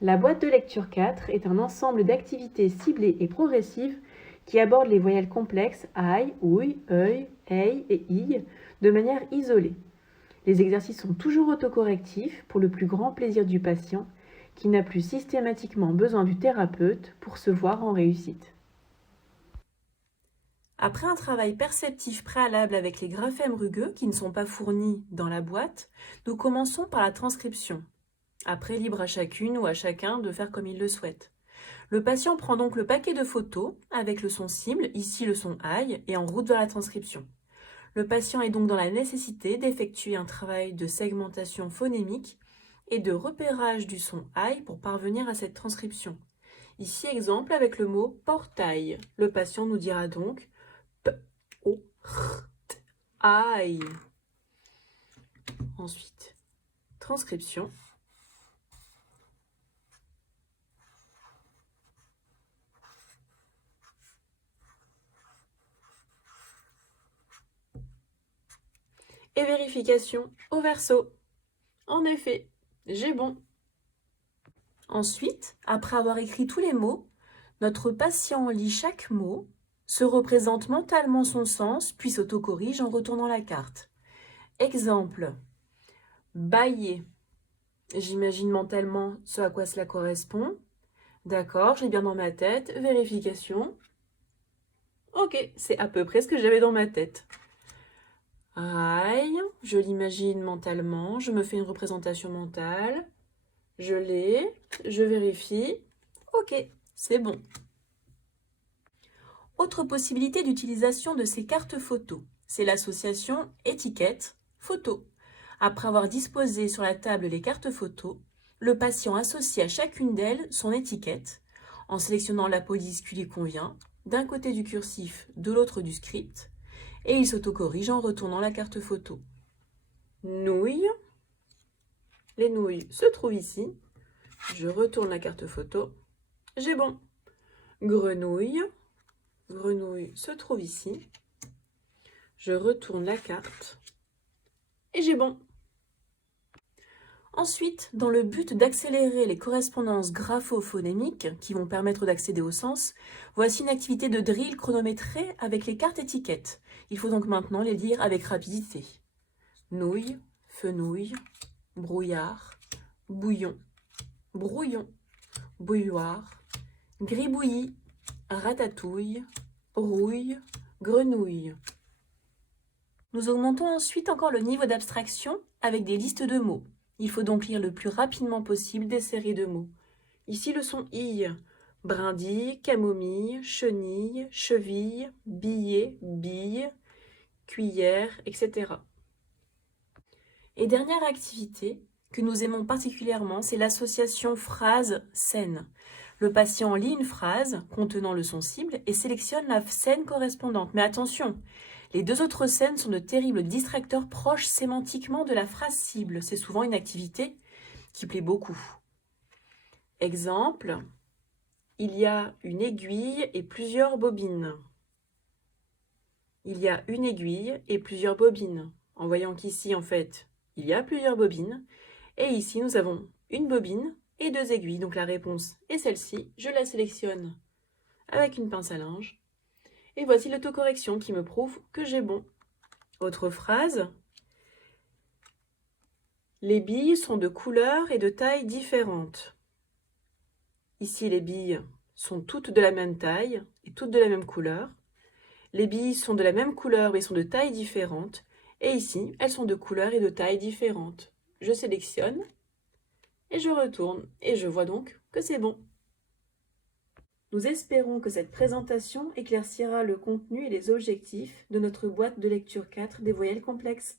La boîte de lecture 4 est un ensemble d'activités ciblées et progressives qui abordent les voyelles complexes aïe, ouïe, œil, ei et i de manière isolée. Les exercices sont toujours autocorrectifs pour le plus grand plaisir du patient qui n'a plus systématiquement besoin du thérapeute pour se voir en réussite. Après un travail perceptif préalable avec les graphèmes rugueux qui ne sont pas fournis dans la boîte, nous commençons par la transcription. Après, libre à chacune ou à chacun de faire comme il le souhaite. Le patient prend donc le paquet de photos avec le son cible, ici le son aïe, et en route vers la transcription. Le patient est donc dans la nécessité d'effectuer un travail de segmentation phonémique et de repérage du son aïe pour parvenir à cette transcription. Ici, exemple avec le mot portail. Le patient nous dira donc p, o, r, t, aïe. Ensuite, transcription. Et vérification au verso. En effet, j'ai bon. Ensuite, après avoir écrit tous les mots, notre patient lit chaque mot, se représente mentalement son sens, puis s'autocorrige en retournant la carte. Exemple, bailler. J'imagine mentalement ce à quoi cela correspond. D'accord, j'ai bien dans ma tête. Vérification. Ok, c'est à peu près ce que j'avais dans ma tête. Rail, je l'imagine mentalement, je me fais une représentation mentale. Je l'ai, je vérifie. Ok, c'est bon. Autre possibilité d'utilisation de ces cartes photos, c'est l'association étiquette-photo. Après avoir disposé sur la table les cartes photos, le patient associe à chacune d'elles son étiquette, en sélectionnant la police qui lui convient, d'un côté du cursif, de l'autre du script, et il s'autocorrige en retournant la carte photo. Nouilles. Les nouilles se trouvent ici. Je retourne la carte photo. J'ai bon. Grenouille. Grenouille se trouve ici. Je retourne la carte. Et j'ai bon. Ensuite, dans le but d'accélérer les correspondances grapho-phonémiques qui vont permettre d'accéder au sens, voici une activité de drill chronométrée avec les cartes étiquettes. Il faut donc maintenant les lire avec rapidité. Nouille, fenouil, brouillard, bouillon, brouillon, bouilloire, gribouillis, ratatouille, rouille, grenouille. Nous augmentons ensuite encore le niveau d'abstraction avec des listes de mots. Il faut donc lire le plus rapidement possible des séries de mots. Ici le son I, brindille, camomille, chenille, cheville, billet, bille, cuillère, etc. Et dernière activité que nous aimons particulièrement, c'est l'association phrase-scène. Le patient lit une phrase contenant le son cible et sélectionne la scène correspondante. Mais attention, les deux autres scènes sont de terribles distracteurs proches sémantiquement de la phrase cible. C'est souvent une activité qui plaît beaucoup. Exemple, il y a une aiguille et plusieurs bobines. Il y a une aiguille et plusieurs bobines. En voyant qu'ici, en fait, il y a plusieurs bobines. Et ici, nous avons une bobine et deux aiguilles. Donc la réponse est celle-ci. Je la sélectionne avec une pince à linge. Et voici l'autocorrection qui me prouve que j'ai bon. Autre phrase. Les billes sont de couleurs et de tailles différentes. Ici, les billes sont toutes de la même taille et toutes de la même couleur. Les billes sont de la même couleur mais sont de tailles différentes. Et ici, elles sont de couleurs et de tailles différentes. Je sélectionne et je retourne. Et je vois donc que c'est bon. Nous espérons que cette présentation éclaircira le contenu et les objectifs de notre boîte de lecture 4 des voyelles complexes.